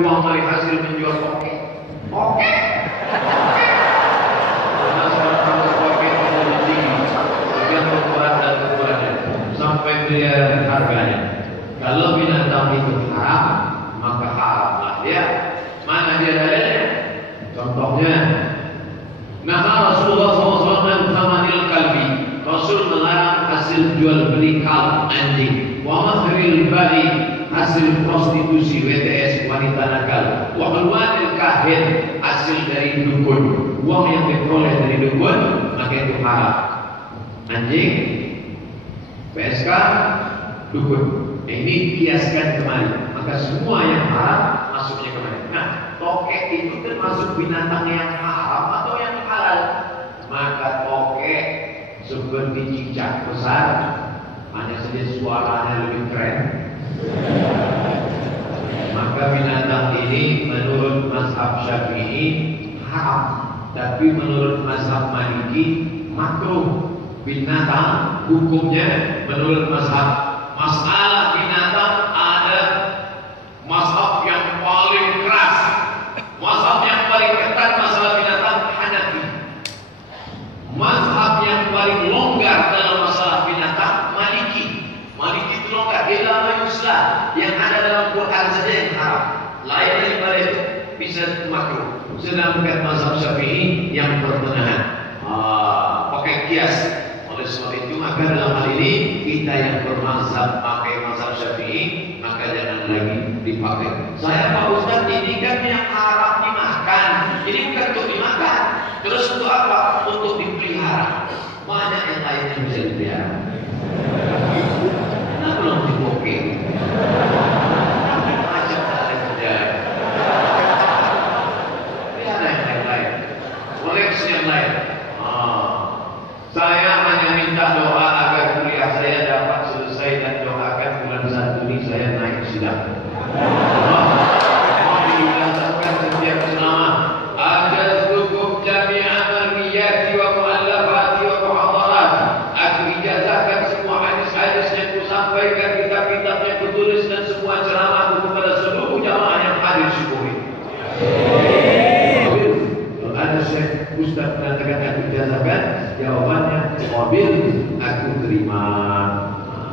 uang dari hasil menjual oke. Karena sekarang kamu oke itu tinggi, yang ukuran dan ukurannya sampai miliaran harganya. Kalau binatang itu haram, maka haramlah dia. Mana dia dalilnya? Contohnya, nah Rasulullah SAW thamanil kalbi. Rasul melarang hasil jual beli kalb anjing. Wa mahril bari, hasil prostitusi WTS wanita nakal. Wa halwanil kahin, hasil dari dukun. Uang yang diperoleh dari dukun, maka itu haram. Anjing, PSK, dukun. Ini kiaskan kembali. Maka semua yang haram masuknya kembali. Nah, tokek itu termasuk binatang yang haram atau yang halal? Maka tokek seperti cicak besar, hanya saja suaranya lebih keren. Maka binatang ini menurut mazhab Syafi'i haram, tapi menurut mazhab Maliki makruh. Binatang hukumnya menurut mazhab. Masalah binatang ada mazhab yang paling keras, mazhab yang paling ketat masalah binatang Hanafi. Mazhab yang paling longgar dalam masalah binatang Maliki. Maliki itu longgar, illa ma yuslah, yang ada dalam Quran saja yang haram. Lain daripada itu bisa makruh. Sedangkan mazhab Syafi'i yang pertengahan. Pakai kias. Oleh sebab itu maka dalam hal ini kita yang bermazhab pakai mazhab Syafi'i, maka jangan lagi dipakai. Saya Pak Ustaz, ini kan yang haram dimakan. Ini bukan untuk dimakan. Terus untuk apa? Untuk dipelihara. Banyak yang lain yang bisa dipelihara. Nah, belum diboke. Macam tak ada kerja. Pelihara yang lain. Koleksi yang lain. Saya hanya minta doa agar kuliah saya dapat selesai dan doakan bulan 1 ini saya naik sidang. Mohon dilaksanakan setiap selama. Ada cukup jami'ah marmiyati wa mu'allafati wa muhadarat. Aku ijazahkan semua hadis-hadis yang kusampaikan, kitab-kitab yang kutulis dan semua ceramahku kepada seluruh jamaah yang hadir syukuri. Kalau ada Syekh Ustaz mengatakan aku ijazahkan, jawabannya mobil aku terima.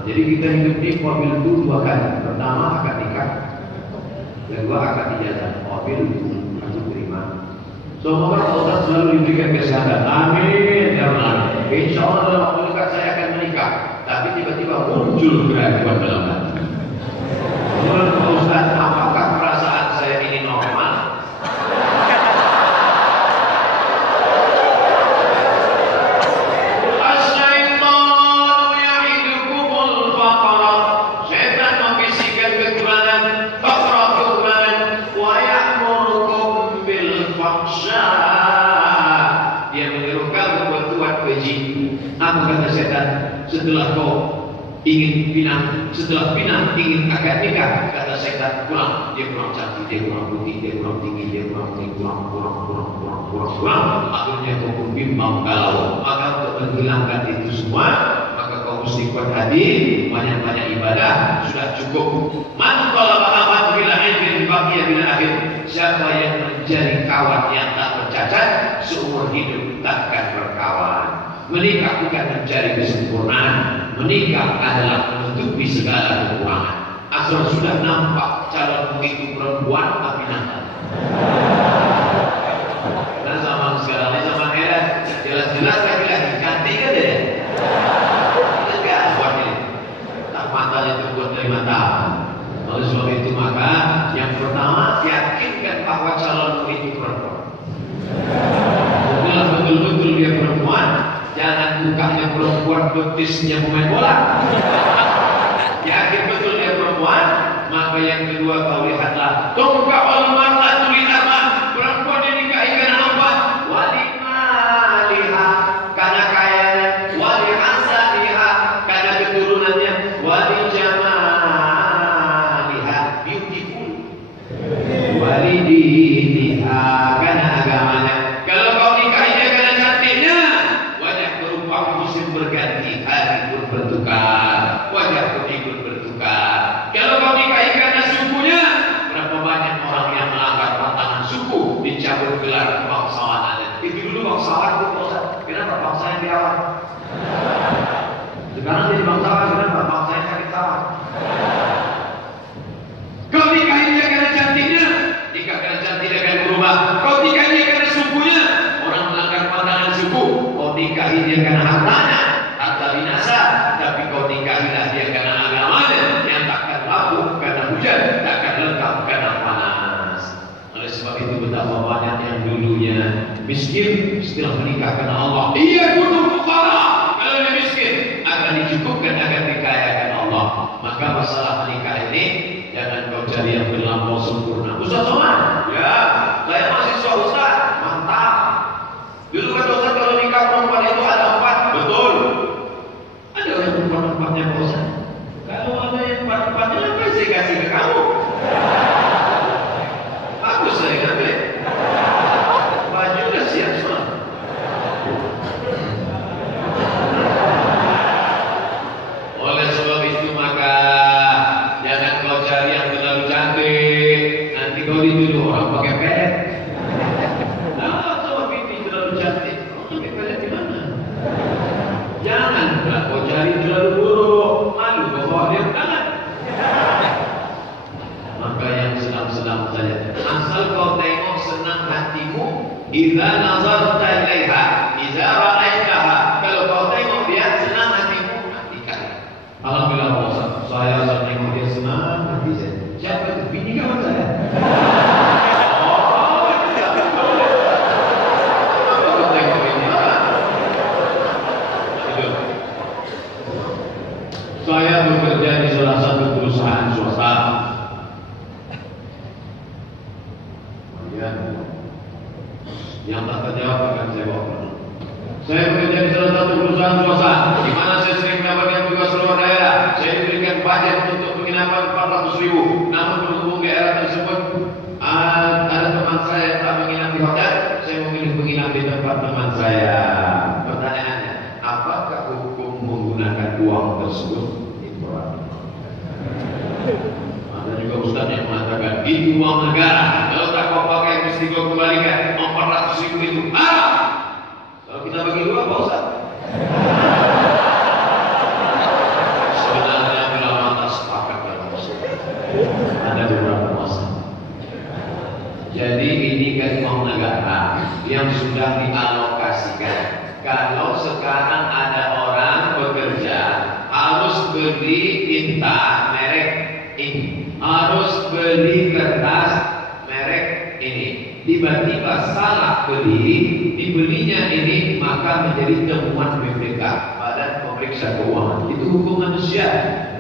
Jadi kita hidup di mobil itu 2 kali. Pertama akad nikah, kedua akad ijazah. Mobil aku terima. Semoga Allah selalu diberikan kesehatan. Amin ya Allah. Insya Allah dalam waktu dekat saya akan menikah. Tapi tiba-tiba muncul keraguan dalam hati. Menurut Pak Ustaz, apakah perasaan saya ini normal? Apa kata setan? Setelah kau ingin pinang, setelah pinang ingin akad nikah, kata setan, kurang, dia kurang cantik, dia kurang putih, dia kurang tinggi, dia kurang tinggi, kurang. Akhirnya kau pun bimbang galau. Maka untuk menghilangkan itu semua, maka kau mesti kuat hati, banyak-banyak ibadah, sudah cukup. Man talaba aman bila ilmin baqiya bila akhir. Siapa yang mencari kawan yang tak bercacat, seumur hidup takkan berkawan. Menikah bukan mencari kesempurnaan. Menikah adalah menutupi segala kekurangan. Asal sudah nampak calonmu itu perempuan tapi nakal. Nah zaman sekarang ini zaman era jelas-jelas laki-laki cantik kan dia? Enggak buat ini. Tak matanya terbuat dari mata. Oleh sebab itu maka yang pertama yakinkan bahwa calonmu itu perempuan. Bila betul-betul dia perempuan, jangan bukanya perempuan betisnya pemain bola. Yakin betul dia perempuan, maka yang kedua kau lihatlah. Tungkawal mar'atu lil arba. Perempuan dinikahi karena apa? Walimaliha, karena kayanya. Walihasaniha, karena keturunannya. Walijamaliha, beautiful. Walidiniha, karena agamanya. Kalau kau nikahi dia karena cantiknya, musim berganti, hari pun bertukar, wajah pun ikut bertukar. Kalau kau nikahi karena sukunya, berapa banyak orang karena hartanya, harta binasa. Tapi kau nikahilah dia karena agamanya, yang takkan laku karena hujan, takkan lengkap karena panas. Oleh sebab itu betapa banyak yang dulunya miskin setelah menikah karena Allah. Ia butuh fuqara. Kalau dia miskin akan dicukupkan, akan dikayakan Allah. Maka masalah menikah ini jangan kau cari yang terlampau sempurna. Ustaz Somad, ya, saya mahasiswa Ustaz, mantap. Dulu kata Ustaz kalau nikah perempuan itu ada 4, betul. Ada yang perempuan-perempuannya Pak Ustaz. Kalau ada yang 4-4-nya, apa saya kasih ke kamu? Bagus saya ngambil. Baju udah siap semua. Oleh sebab itu maka jangan kau cari yang terlalu cantik. Nanti kau dituduh orang pakai pet. Nah, coba binti terlalu cantik. Pakai pet di mana? Jangan kau cari terlalu buruk. Malu kau bawa dia ke tangan. Maka yang sedang-sedang saja. Asal kau tengok senang hatimu. Idza nazarta ilaiha, idza ra'aitaha. Kalau kau tengok dia senang hatimu, nikah. Alhamdulillah Pak Ustaz, saya tengok dia senang hati saya. Siapa itu? Bini kawan saya. Oh, tidak. Apa kau tengok ini? Itu. Saya bekerja di salah satu perusahaan swasta. Yang tak terjawab akan saya bawa. Saya bekerja di salah satu perusahaan swasta, di mana saya sering mendapatkan tugas luar daerah. Saya diberikan budget untuk penginapan 400.000. Namun berhubung daerah tersebut ada teman saya yang tak menginap di hotel, saya memilih menginap di tempat teman saya. Pertanyaannya, apakah hukum menggunakan uang tersebut? Itu ada juga ustaz yang mengatakan itu uang negara. Kalau tak kau pakai mesti kau kembalikan. 400.000 itu haram. Kalau kita bagi dua apa ustaz? Sebenarnya ulama tak sepakat dalam masalah. Ada beberapa masalah. Jadi ini kan uang negara yang sudah dialokasikan. Kalau sekarang ada orang bekerja harus beli tinta merek ini, harus beli kertas merek ini. Tiba-tiba salah beli, dibelinya ini, maka menjadi temuan BPK, Badan Pemeriksa Keuangan. Itu hukum manusia.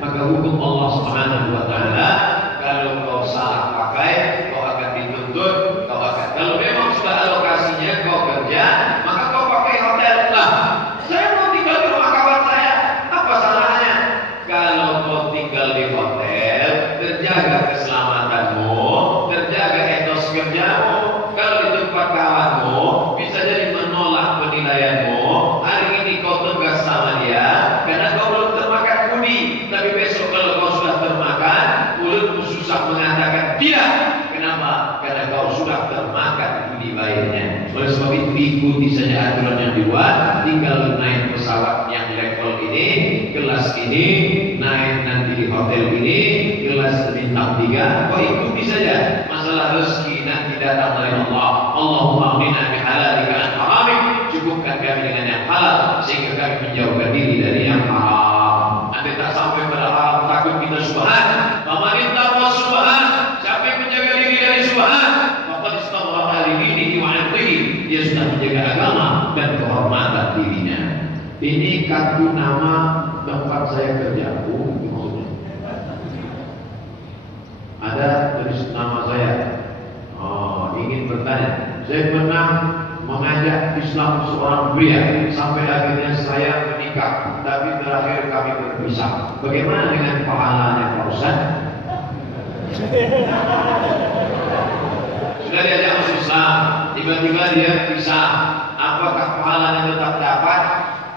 Maka hukum Allah Subhanahu wa taala, kalau kau salah pakai, kau akan dituntut, kalau memang sudah alokasinya kau kerja, maka kau pakai hotel lah. Saya mau tinggal di rumah kawan saya, apa salahnya? Kalau kau tinggal di hotel, terjaga keselamatanmu, terjaga etos kerjamu. Kalau di tempat kawanmu, bisa jadi menolak penilaianmu. Hari ini kau tegas sama dia karena kau belum termakan budi. Tapi besok kalau kau sudah termakan, mulutmu susah mengatakan tidak. Kenapa? Karena kau sudah termakan budi baiknya. Oleh sebab itu ikuti saja aturan yang dibuat. Tinggal naik pesawat yang level ini, kelas ini, naik nanti di hotel ini, kelas bintang 3. Kau ikuti saja. Masalah rezeki nanti datang dari Allah. Allahumma aghnina bihalalika an haramik. Cukupkan kami dengan yang halal sehingga kami menjauhkan diri dari yang haram. Nanti tak sampai pada haram, takut kita subhan. Faman ittaqa subhan, siapa yang menjaga diri dari subhan, faqad istabra li dinihi wa 'irdihi. Dia sudah menjaga agama dan kehormatan dirinya. Ini kartu nama tempat saya kerja. Maksudnya ada tulis nama saya. Ingin bertanya, saya pernah mengajak Islam seorang pria sampai akhirnya saya menikah, tapi terakhir kami berpisah. Bagaimana dengan pahalanya Pak Ustaz? Sudah diajak masuk Islam, tiba-tiba dia pisah. Apakah pahalanya tetap dapat?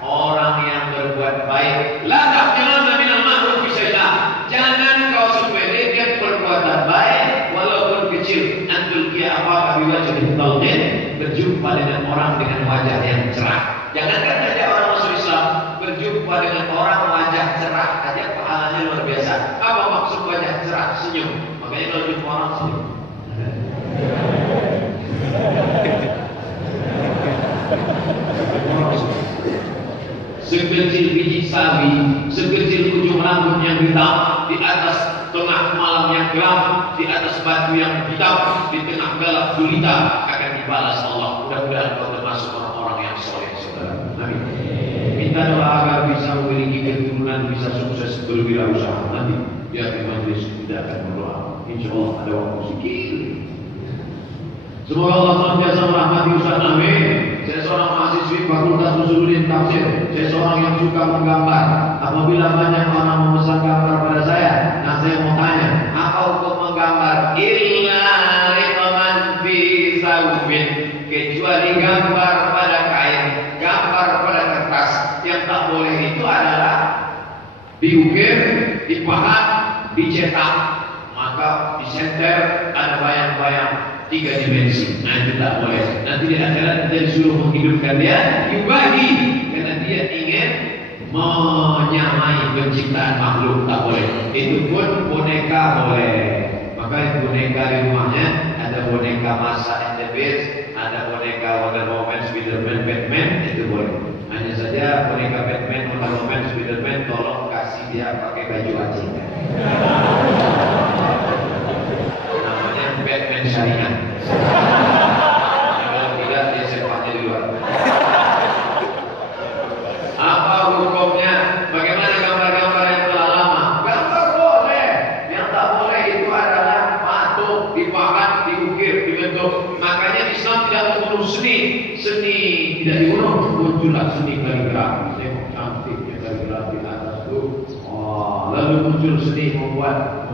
Orang yang berbuat baik, la tahqiranna minal ma'ruf syai'an. Jangan kau sepelekan perbuatan baik walaupun kecil. Antul apa biwajhin talqin, berjumpa dengan orang dengan wajah yang cerah. Jangankan saja orang masuk Islam, berjumpa dengan orang wajah cerah aja pahalanya luar biasa. Apa maksud wajah cerah? Senyum. Makanya kalau jumpa orang senyum. sawi, sekecil ujung rambut yang hitam, di atas tengah malam yang gelap, di atas batu yang hitam, di tengah gelap gulita, akan dibalas Allah. Mudah-mudahan kau termasuk orang-orang yang soleh, saudara. Amin. Minta doa agar bisa memiliki keturunan, bisa sukses berwirausaha. Nanti biar di majelis tidak akan berdoa. Insya Allah ada waktu sikit. Semoga Allah senantiasa merahmati Ustaz. Amin. Saya seorang mahasiswi Fakultas Usuluddin Tafsir. Saya seorang yang suka menggambar. Apabila banyak orang memesan gambar pada saya, nah saya mau tanya, apa hukum menggambar? Illa riqaman fi sawbin, kecuali gambar pada kain, gambar pada kertas. Yang tak boleh itu adalah diukir, dipahat, dicetak, maka disenter, ada bayang-bayang 3 dimensi. Nah itu tak boleh. Nanti di akhirat kita disuruh menghidupkan dia, diubah karena dia ingin menyamai penciptaan makhluk. Tak boleh. Itu pun boneka boleh. Maka boneka di rumahnya ada boneka masa and the Beast, ada boneka Wonder Woman, Spiderman, Batman, itu boleh. Hanya saja boneka Batman, Wonder Woman, Spiderman tolong kasih dia pakai baju acing. Namanya Batman syariah. Kalau tidak dia sepaknya di luar. Apa hukumnya? Bagaimana gambar-gambar yang telah lama? Gambar boleh. Yang tak boleh itu adalah patung, dipahat, diukir, dibentuk. Makanya Islam tidak membunuh seni. Seni tidak dibunuh. Muncullah seni kaligrafi. Tengok cantiknya kaligrafi atas itu. Oh, lalu muncul seni membuat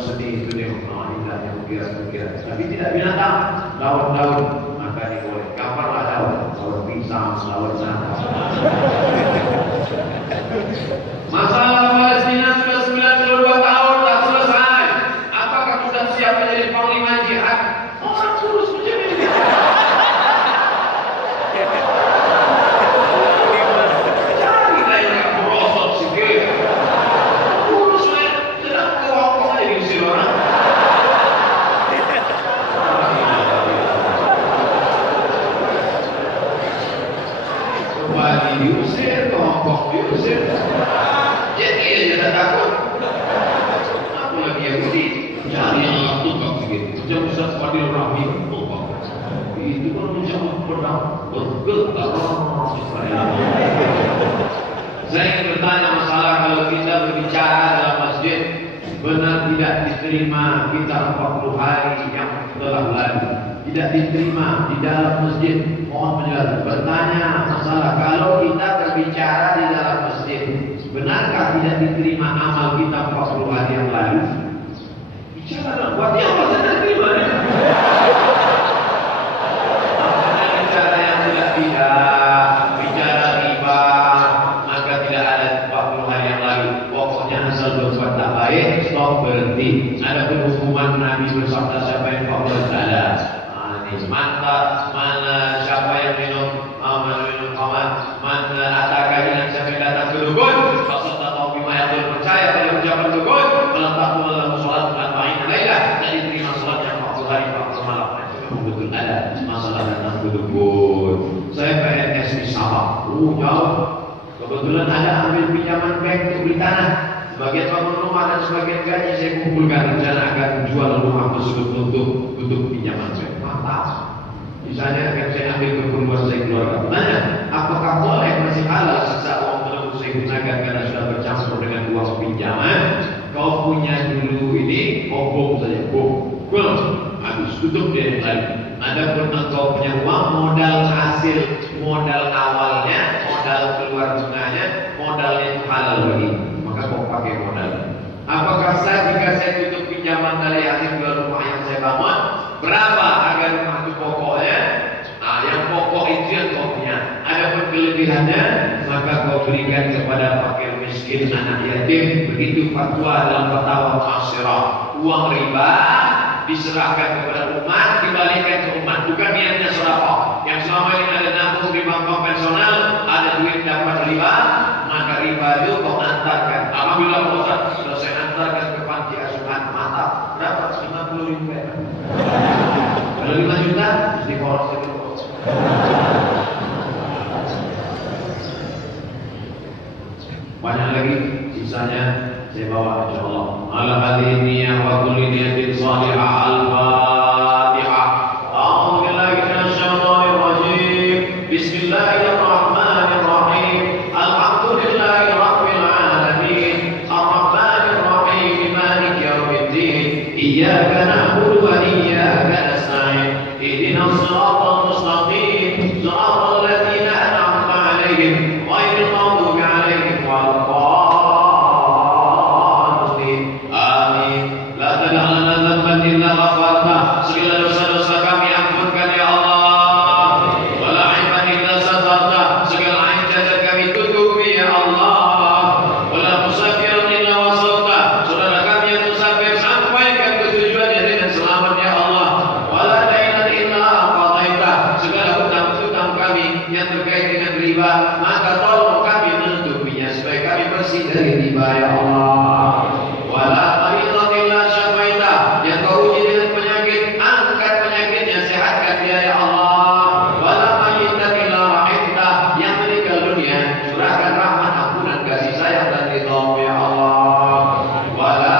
seni itu tengok. Indahnya ukiran-ukiran. Tapi tidak binatang. Daun-daun. Maka ini boleh. Gambarlah daun. Daun pisang, daun nanas. Masalah Palestina sudah 92 tahun tak selesai. Apakah sudah siap menjadi panglima jihad? Orang kurus macam ini. Carilah yang merosot sikit. Kurus tidak kewakil saja diusir orang. Kembali diusir, kongkong diusir. Jadi dia tidak takut. Apa lagi Yahudi? Cari yang tukang begitu. Macam Ustaz Fadil Rahmi tukang. Itu kan macam pedang bergetar. Saya ingin bertanya masalah kalau kita berbicara dalam masjid, benar tidak diterima kita 40 hari yang telah lalu. Tidak diterima di dalam masjid. Mohon penjelasan. Bertanya masalah kalau kita berbicara di dalam masjid, benarkah tidak diterima amal kita 40 hari yang lalu? Bicara buat dia apa saya terima ya? Apakah bicara yang tidak bicara riba, maka tidak ada 40 hari yang lalu. Pokoknya asal berbuat tak baik, stop, berhenti. Ada hukuman Nabi bersabda siapa yang 40 ada. Mantap, mana siapa yang minum khamar, mana atakan yang sampai datang ke dukun, maksud tahu bima yang percaya pada ucapan dukun, meletakkan dalam sholat 40 lailah, jadi terima sholat yang 40 hari 40 malam. Itu betul ada masalah datang ke dukun. Saya PNS di Sabah, jauh. Kebetulan ada ambil pinjaman bank untuk beli tanah. Sebagian bangun rumah dan sebagian gaji saya kumpulkan rencana akan jual rumah tersebut untuk pinjaman bank. Misalnya akan saya ambil keperluan saya keluarga. Tanya, apakah boleh masih halal sisa uang tersebut saya gunakan karena sudah bercampur dengan uang pinjaman? Kau punya dulu ini, bom saja, bom, habis tutup dia yang lain. Adapun engkau punya uang, modal hasil, modal awalnya, modal keluar bunganya, modalnya itu halal lagi. Maka kau pakai modal. Apakah jika saya tutup pinjaman dari hasil jual rumah yang saya bangun, berapa harga rumah itu pokoknya? Nah, yang pokok itu yang kau punya. Adapun kelebihannya, maka kau berikan kepada fakir miskin, anak yatim. Begitu fatwa dalam fatwa Mu'asyirah. Uang riba diserahkan kepada umat, dibalikan ke umat. Bukan niatnya sedekah. Yang selama ini ada nabung di bank konvensional, ada duit dapat riba, maka riba itu kau antarkan. Apabila Ustaz sudah saya antarkan ke panti asuhan, mantap. Dapat 50 ribu. Kalau 5 juta, mesti poros itu. sisanya saya bawa insyaallah. Ala hadhihi niyyah wa kulli niyatin salihah al-Fatihah. A'udzu billahi minasy syaithanir rajim. Bismillahirrahmanirrahim. Alhamdulillahi rabbil alamin. Ar-rahmanir rahim. Maliki yaumiddin. Iyyaka na'budu wa iyyaka nasta'in. Ihdinas siratal mustaqim. Siratal ladzina an'amta 'alaihim ghairil maghdubi 'alaihim waladdallin. Amin. La tad'a lana dhanban illa ghafartah. Segala dosa-dosa kami ampunkan ya Allah. Wala 'aiban illa satartah. Segala aib cacat kami tutupi ya Allah. Wala musafiran illa wasaltah. Saudara kami yang musafir sampaikan ke tujuannya dengan selamat ya Allah. Wala dainan illa qadaitah. Segala hutang-hutang kami yang terkait dengan riba, maka tolong kami menutupinya supaya kami bersih dari riba ya Allah. Wala maridan illa syafaitah. Yang kau uji dengan penyakit, angkat penyakitnya, sehatkan dia ya Allah. Wala mayyitan illa rahimtah. Yang meninggal dunia, curahkan rahmat, ampunan, kasih sayang dan ridha-Mu ya Allah. Wala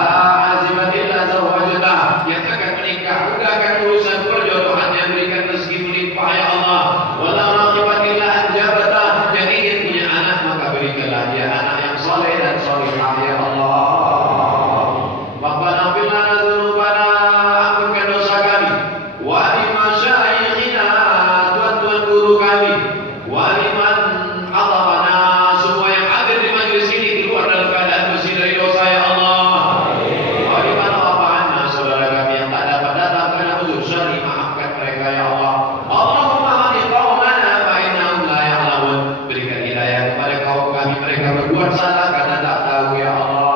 aziman illa zawwajtah. Yang akan menikah, mudahkan urusan perjodohannya, berikan rezeki melimpah ya Allah. Wala raqiban illa anjabatah. Yang ingin punya anak, maka berikanlah dia anak yang soleh dan solihah ya Allah. Rabbana fir lana dzunubana, ampunkan dosa kami. Wa li masyaikhina, tuan-tuan guru kami. Wa liman hadarana, semua yang hadir di majlis ini keluar dalam keadaan bersih dari dosa ya Allah. Wa liman rafa'ana, saudara kami yang tak dapat datang karena uzur syar'i, maafkan mereka ya Allah. Allahumma hadi qaumana fa innahum la ya'lamun. Berikan hidayah kepada kaum kami, mereka berbuat salah karena tak tahu ya Allah.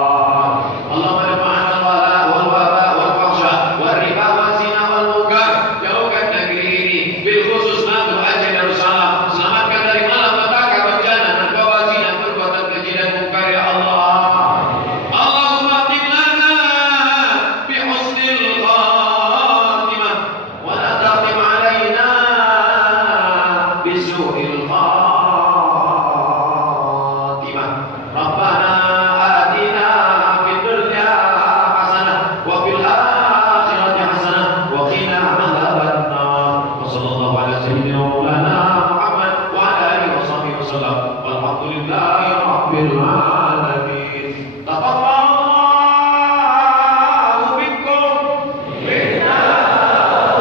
Allahumma dafa'ana al-wala wal waba wal fahsya wal riba wal zina wal munkar. Jauhkan negeri ini bil khusus Nadu Aceh Darussalam. Selamatkan dari malapetaka, bencana, narkoba, zina, perbuatan keji dan munkar ya Allah. Allahumma atim lana bi husnil khatimah wa la taqim alaina bi su'il khatimah. Rabbana atina fid dunya hasanah wa fil akhirati hasanah wa qina adzabannar. Wa sallallahu ala sayyidina maulana Muhammad wa ala alihi wa sahbihi wasallam. Walhamdulillahi rabbil alamin. Taqabbalallahu minkum minna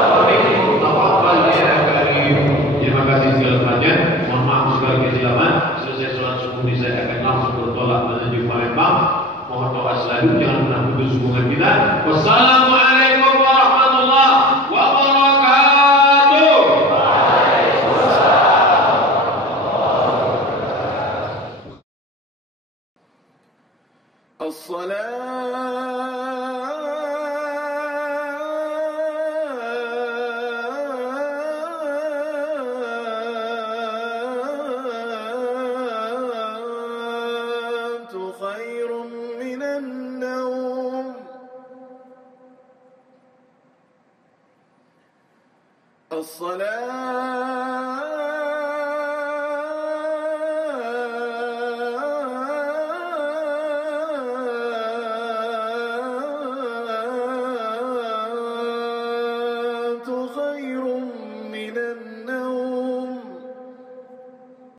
wa minkum taqabbal ya karim. Terima kasih segala banyak. Mohon maaf segala kesilapan. Selesai sholat subuh ini saya akan langsung bertolak menuju Palembang. Mohon doa selalu, jangan pernah putus hubungan kita. Wassalamualaikum warahmatullahi wabarakatuh. الصلاة خير من النوم. الصلاة